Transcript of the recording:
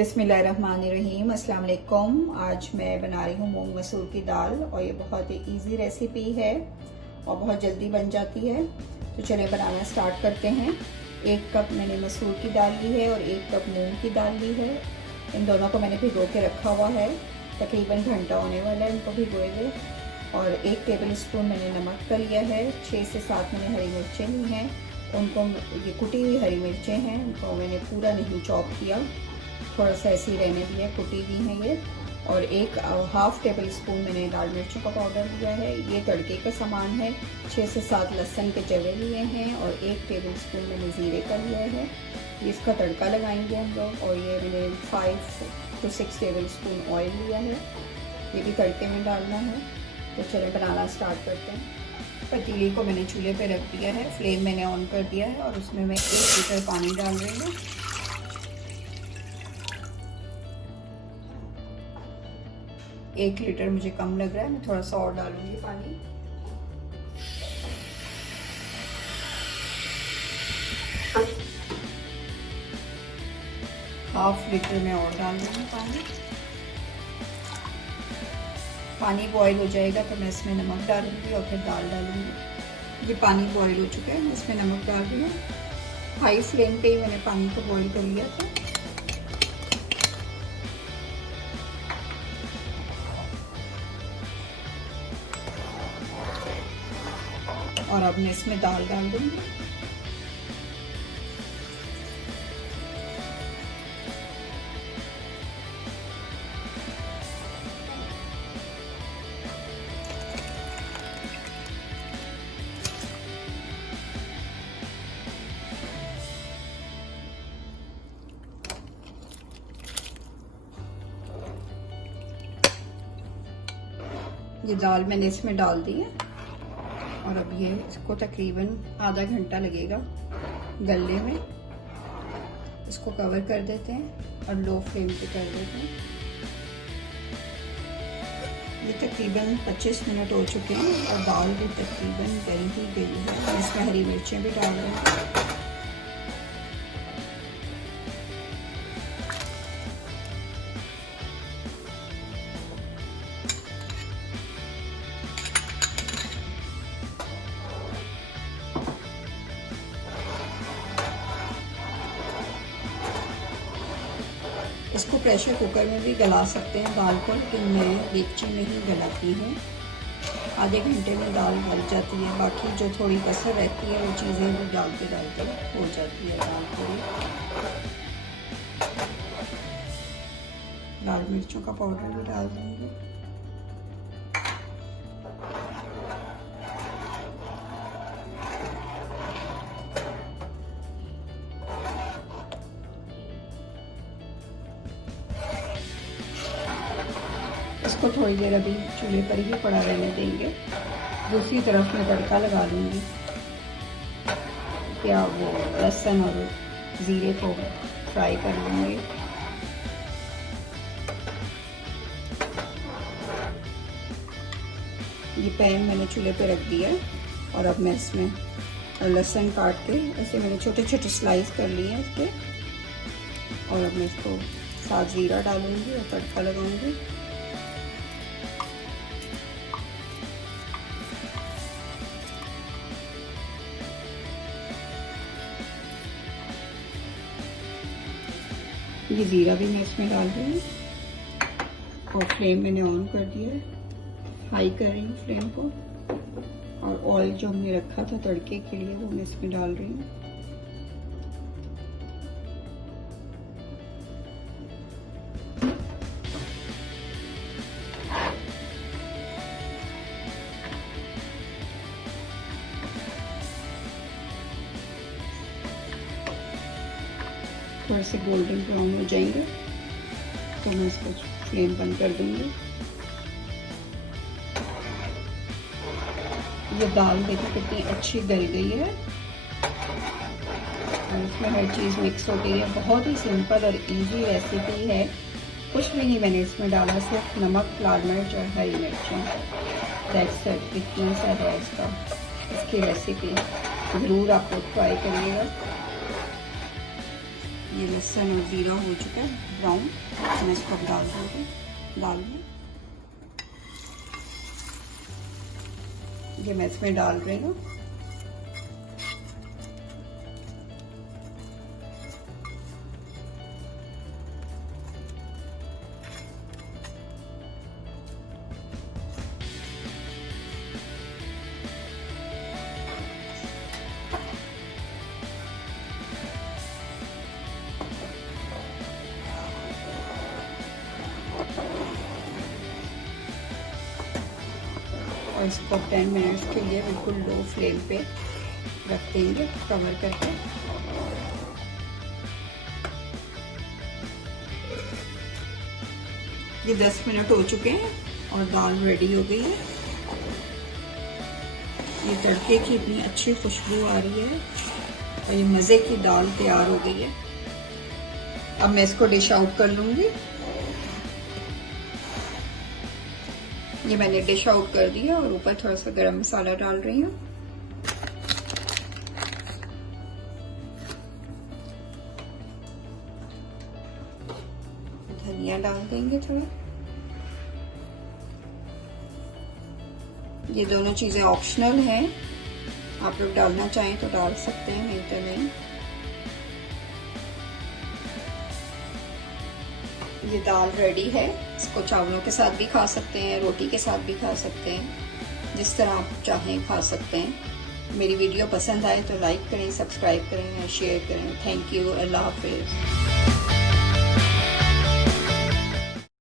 बिस्मिल्लाहिर्रहमानिर्रहीम, अस्सलाम वालेकुम। आज मैं बना रही हूँ मूंग मसूर की दाल और ये बहुत ही इजी रेसिपी है और बहुत जल्दी बन जाती है। तो चलिए बनाना स्टार्ट करते हैं। 1 कप मैंने मसूर की दाल ली है और 1 कप मूंग की दाल ली है। इन दोनों को मैंने भिगो के रखा हुआ है, तकरीबन घंटा होने वाला है इनको भिगोए हुए। और 1 टेबल स्पून मैंने नमक का लिया है। 6 से 7 मैंने हरी मिर्चें ली हैं, उनको ये कुटी हुई हरी मिर्चें हैं, उनको मैंने पूरा नहीं चॉप किया, थोड़ा सा ऐसे ही रहने दिया, कुटी हुई हैं ये। और 1/2 टेबल स्पून मैंने लाल मिर्चों का पाउडर लिया है। ये तड़के का सामान है। 6 से 7 लहसुन के जवे लिए हैं और 1 टेबल स्पून मैंने ज़ीरे का लिया है। इसका तड़का लगाएंगे हम लोग। और ये मैंने 5 से 6 टेबल स्पून ऑयल लिया है, ये भी तड़के में डालना है। तो चलिए बनाना स्टार्ट करते हैं। पतीली को मैंने चूल्हे पे रख दिया है, फ्लेम मैंने ऑन कर दिया है और उसमें मैं 1 लीटर पानी डाल रही हूँ। 1 लीटर मुझे कम लग रहा है, मैं थोड़ा सा और डालूंगी पानी। ½ लीटर में और डाल दूंगी पानी। पानी बॉईल हो जाएगा तो मैं इसमें नमक डालूंगी और फिर दाल डालूंगी। ये पानी बॉईल हो चुका है, मैं इसमें नमक डाल रही हूँ। हाई फ्लेम पे ही मैंने पानी को बॉईल कर लिया था। और अब मैं इसमें दाल डाल दूंगी। ये दाल मैंने इसमें डाल दी है और अब ये इसको तकरीबन आधा घंटा लगेगा गलने में। इसको कवर कर देते हैं और लो फ्लेम पे कर देते हैं। ये तकरीबन 25 मिनट हो चुके हैं और दाल भी तकरीबन गल ही गई है। इसमें हरी मिर्चें भी डाल रहे हैं। इसको प्रेशर कुकर में भी गला सकते हैं दाल को, लेकिन मैं देगची में ही गलाती हूँ। आधे घंटे में दाल गल जाती है। बाकी जो थोड़ी कसर रहती है वो चीज़ें भी डालते डालते हो जाती है दाल पूरी। लाल मिर्चों का पाउडर भी डाल दूँगी। इसको थोड़ी देर अभी चूल्हे पर ही पड़ा रहने देंगे। दूसरी तरफ मैं तड़का लगा लूँगी। क्या वो लहसुन और ज़ीरे को फ्राई कर लूँगी। ये पैन मैंने चूल्हे पे रख दिया है और अब मैं इसमें लहसुन काट के ऐसे मैंने छोटे छोटे स्लाइस कर लिए हैं इसके। और अब मैं इसको साथ ज़ीरा डालूँगी और तड़का लगाऊँगी। ये ज़ीरा भी मैं इसमें डाल रही हूँ और फ्लेम मैंने ऑन कर दिया है, हाई कर रही हूँ फ्लेम को। और ऑयल जो हमने रखा था तड़के के लिए वो मैं इसमें डाल रही हूँ। थोड़े से गोल्डन ब्राउन हो जाएंगे तो मैं इसको फ्लेम बंद कर दूंगी। ये दाल देखो कितनी अच्छी गल गई है और इसमें हर चीज़ मिक्स हो गई है। बहुत ही सिंपल और इजी रेसिपी है। कुछ भी नहीं मैंने इसमें डाला, सिर्फ नमक, लाल मिर्च और हरी मिर्चें। That's it. इतना सा है इसकी रेसिपी। ज़रूर आप लोग ट्राई करिएगा। ये लहसुन और जीरा हो चुका है ब्राउन, मैं इसको अब डाल दूँगी दाल में। ये मैं इसमें डाल रही हूँ। और इसको 10 मिनट्स के लिए बिल्कुल लो फ्लेम पे रख देंगे कवर करके। ये 10 मिनट हो चुके हैं और दाल रेडी हो गई है। ये तड़के की इतनी अच्छी खुशबू आ रही है और ये मज़े की दाल तैयार हो गई है। अब मैं इसको डिश आउट कर लूँगी। ये मैंने डिश आउट कर दिया और ऊपर थोड़ा सा गरम मसाला डाल रही हूँ। धनिया डाल देंगे थोड़ा। ये दोनों चीज़ें ऑप्शनल हैं, आप लोग डालना चाहें तो डाल सकते हैं, नहीं तो नहीं। ये दाल रेडी है। इसको चावलों के साथ भी खा सकते हैं, रोटी के साथ भी खा सकते हैं, जिस तरह आप चाहें खा सकते हैं। मेरी वीडियो पसंद आए तो लाइक करें, सब्सक्राइब करें और शेयर करें। Thank you. अल्लाह हाफिज़।